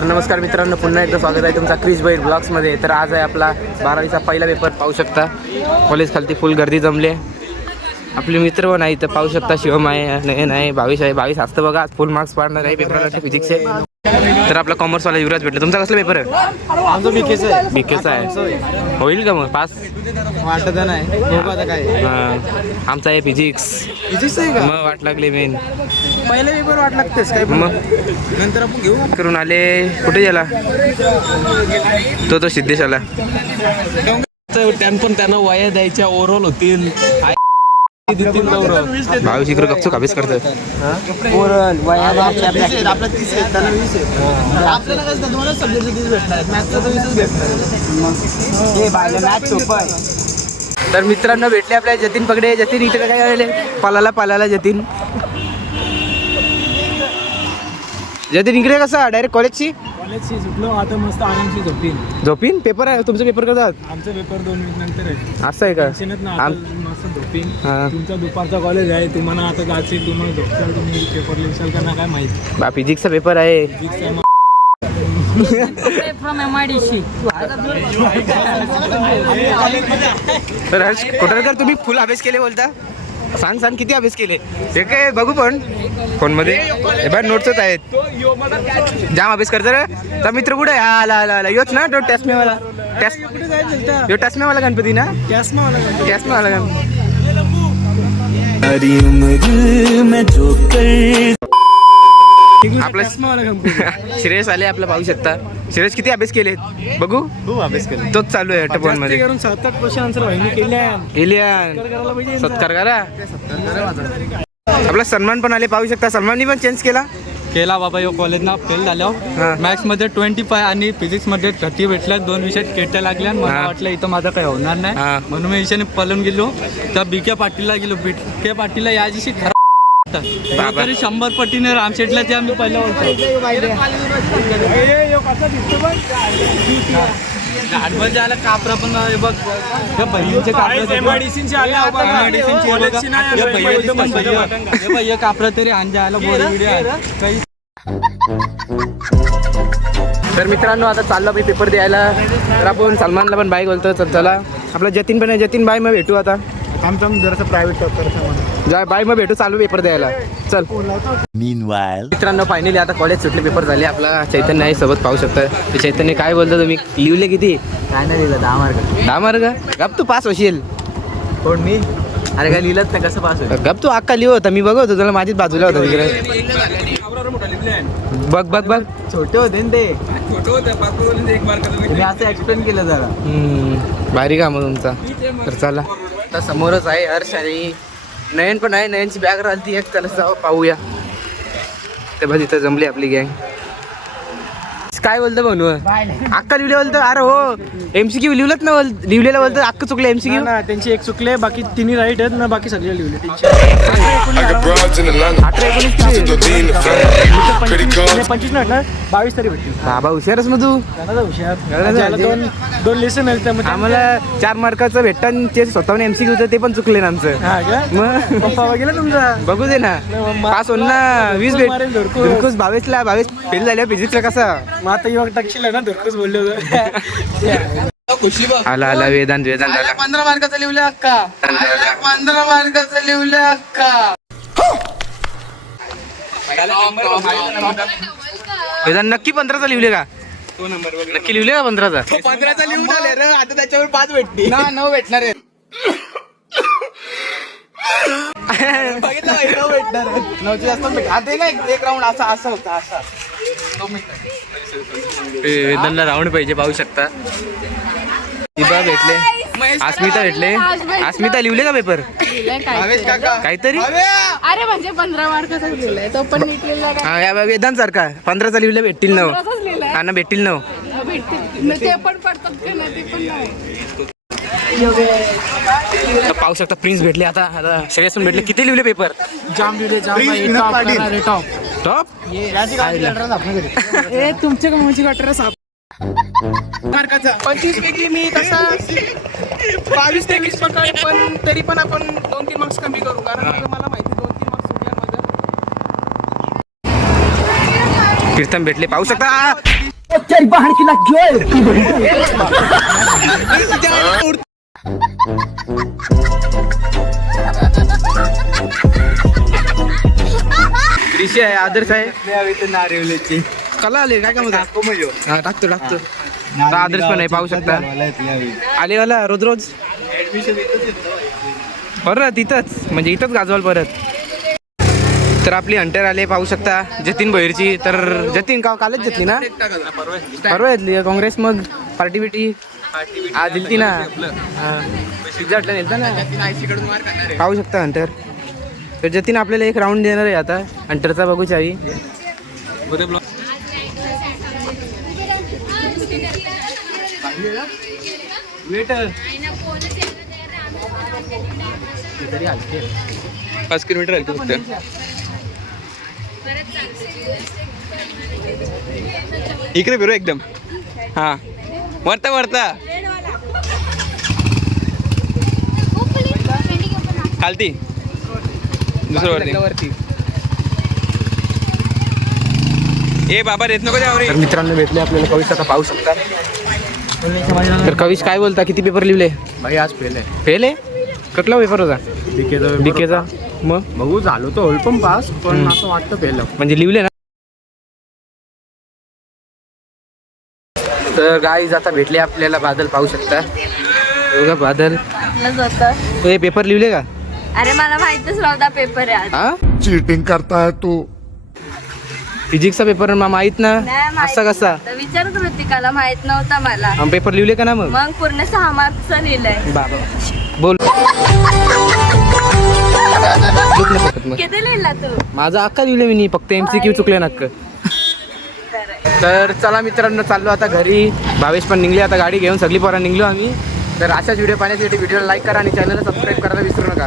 तर नमस्कार मित्रांनो पुन्हा एकदा स्वागत आहे तुमचा क्रिश बैर ब्लॉग्समध्ये. तर आज आहे आपला बारावीचा पहिला पेपर पाहू शकता. कॉलेज खालती फुल गर्दी जमली आहे आपले मित्र पण आहे इथं पाहू शकता शिवम आहे आहे भावेश आहे. भावेश असतं बघा आज फुल मार्क्स पाडणार आहे पेपरला फिजिक्सचे तर आपला कॉमर्सवाला युवराज भेटला. तुमचा कसला पेपर आहे? बीकेच आहे. बीकेचा आहे. होईल का मग? पास वाटत नाही. काय हां. आमचा आहे फिजिक्स फिजिक्स आहे का? मग वाट लागले मेन पहिले पेपर वाट लागतेस काय मग? नंतर आपण घेऊ. करून आले. कुठे गेला? तो तो सिद्धेश आला त्यां पण त्यांना वया द्यायच्या ओव्हरऑल होतील. भावेश इकडे गपचूक अभ्यास करतो त्यांना तर वीसच भेटणार. तर मित्रांनो भेटले आपल्या जतीन पगडे. जतीन इकडे काय आले? पालाला पालाला जतीन. जतीन इकडे कसा डायरेक्ट कॉलेजची कॉलेजशी सुटलो. आता मस्त आरामशी झोपीन. झोपीन? पेपर आहे? तुमचं पेपर करतात आमचा पेपर दोन मिनिट नंतर आहे. असं आहे का? टेन्शनच ना आम- आता मस्त झोपीन. हा. तुमचा दुपारचा कॉलेज आहे. तुम्हाला आता जायचे तुम्हाला झोपशाल तुम्ही. पेपर लिहिशाल का ना काय माहिती. बा फिजिक्सचा पेपर आहे. फिजिक्सचा मग from MIDC. तर हर्ष कोटरकर तुम्ही फुल अभ्यास केले बोलता? सांग सांग किती अभ्यास केले? हे काय बघू पण. फोनमध्ये. हे बघ नोट्सच आहेत. जाम अभ्यास करतो रे. तर मित्र कुठे आला आला आला. योच ना तो टॅस्मेवाला. टॅस यो टॅस्मेवाला गणपती ना? टॅस्मेवाला गणपती आपला श्रेयस आले आपला पाहू शकता. श्रेयस किती अभ्यास केले बघू. खूप अभ्यास केला तोच चालू आहे टपनमध्ये. करून सात आठ क्वेश्चन आन्सर सत्कार करा. आपला सलमान पण आले पाहू शकता. सलमाननी पण चेंज केला. केला बाबा यो कॉलेजना फेल हा. झालो मॅथ्समध्ये ट्वेंटी फाय आणि फिजिक्समध्ये थर्टी भेटल्या दोन विषयात केट्या लागल्या आणि मला. वाटलं इथं माझं काही होणार. नाही. म्हणून मी विषयाने पळून गेलो. तर बीके पाटीलला गेलो. बीके पाटीलला या दिवशी. तरी शंभर पटीने रामशेटला ते आम्ही पहिला ओळखतो. गाडबल आला कापरा पण हे बघ. बहिणीचे कापरा. हे हे कापरा तरी बोरी आहे. काही तर मित्रांनो आता चाललो मी पेपर द्यायला. तर आपण सलमानला पण बाय बोलतो तर चला. आपला जतीन पण आहे. जतीन बाय मग भेटू आता. आमचं जरासं प्रायव्हेट टॉप करायचं जा बाय मग भेटू चालू पेपर द्यायला. चल. Meanwhile. मित्रांनो फायनली आता कॉलेज सुटले पेपर झाले. आपला चैतन्य आहे सोबत पाहू शकता ते चैतन्य काय बोलतो तुम्ही? लिवले किती? काय नाही दिलं दहा मार्क दहा मार्क गप तू पास होशील. कोण मी? अरे काय लिहिलंच नाही कसं पास होईल? गप तू अक्का लिहो होता मी बघत होतो तुला माझीच बाजूला होता तिकडे. बघ बघ बघ. छोटे होते ना ते. तुम्ही असं एक्सप्लेन केलं जरा. हम्म, भारी काम आहे तुमचा. तर चला. आता समोरच आहे हर्ष आणि नयन पण आहे नयनची बॅग राहिली एक त्याला जाऊ पाहूया. ते बघ तर जमली आपली गँग काय बोलतो म्हणू अक्का लिहिले बोलतो? अरे हो. एमसीक्यू लिहिलंच ना बोल- लिहिलेलं बोलतो? अक्का चुकलं एमसीक्यू ना त्यांची एक चुकले बाकी तिन्ही राईट आहेत ना बाकी सगळे लिहिले. पंचवीस नाही ना बावीस तरी भेटतील. बाबा हुशारच मग तू. हुशार. दोन दोन लेसन आहेत त्यामुळे आम्हाला चार मार्काचं भेटतं आणि ते स्वतःहून एमसीक्यू होतं ते पण चुकले ना आमचं. हा मग? पप्पा वगैरे तुमचा? बघू दे ना. पास ना वीस भेट बावीसला बावीस फेल झाल्या फिजिक्सला कसा? मग आता युवक टाकशील ना धुरकूच बोलले होते. आला आला वेदांत वेदांत आला. पंधरा मार्काचं लिहिलं अक्का. पंधरा मार्काचं लिहिलं अक्का. वेदांत नक्की पंधराचा लिहिले का? नक्की लिहिले का पंधराचा? पंधराचा लिहून आले रे आता त्याच्यावर पाच भेटते ना नऊ भेटणार आहे बघितलं? नऊ भेटणार. नऊची जास्त एक- एक राऊंड असा असा होता असा. वेदांतला राऊंड पाहिजे पाहू शकता. दिबा भेटले. अस्मिता भेटले. अस्मिता लिहिले का पेपर काहीतरी? अरे म्हणजे पंधरा मार्काचा लिहिलंय. तो पण हा वेदांत सारखा पंधराचा लिहिले भेटतील नऊ. हा ना भेटतील नऊ. भेटतील. ते पण पडतात का नाही? ते पण नाही. तर पाहू शकता प्रिन्स भेटले आता. पण भेटले. किती लिहिले पेपर जाम लिहिले जाम. टॉप ए तुमच्या कामाची गटर साप? पंचवीस पैकी मी तसा बावीस तेवीस काय पण तरी पण आपण दोन तीन मार्क्स कमी करू. कारण मला माहिती दोन तीन मार्क्स कीर्तन भेटले. पाहू शकता. ऋषी आहे आदर्श आहे. कला आले काय काम हा टाकतो टाकतो. आदर्श पण आहे पाहू शकता. आले वाला रोज रोज? परत इथंच म्हणजे इथंच गाजवाल परत. तर आपली हंटर आले पाहू शकता. जतीन भैरची तर जतीन का कालच घेतली ना? परवा घेतली काँग्रेस मग पार्टी बिटी. हा दिलती ना. सिद्धार्थला नेलता ना? पाहू शकता हंटर तर जतीन आपल्याला एक राऊंड देणार आहे आता. हंटरचा बघू चावी. पाच किलोमीटर आहे फक्त इकडे फिरू एकदम. हा. वरता वरता. खालती. दुसरं वरती. ए बाबा रेत नको द्यावर तर मित्रांनो भेटले आपल्याला कविश आता पाहू शकता तर कविश काय बोलता? किती पेपर लिहिले? भाई आज फेल आहे. फेल आहे? कुठला पेपर होता? डीकेचा मग? बघू झालो तो होईल पण पास पण. असं वाटतं फेल म्हणजे लिहिले ना? तर गाईज आता भेटले आपल्याला बादल पाहू शकता. बघा बादल. होतं तो हे पेपर लिहिले का? अरे मला माहितच नव्हता पेपर आहे आज हा चीटिंग करता है तू फिजिक्सचा पेपर मा माहीत ना? नाही माहीत असा कसा? नव्हतं. विचारत ऋतिकाला माहीत नव्हता मला. पेपर लिहिले का ना मग? मग पूर्ण सहा मार्कचं लिहिलंय. बाबा. बोल. माझा अक्का लिहिले मी फक्त एम सी क्यू चुकले ना अक्क तर चला मित्रांनो चाललो आता घरी. भावेश पण निघले आता गाडी घेऊन सगळी पोरा निघलो आम्ही. तर अशाच व्हिडिओ पाहण्यासाठी व्हिडिओला लाईक करा आणि चॅनलला सबस्क्राईब करायला विसरू नका.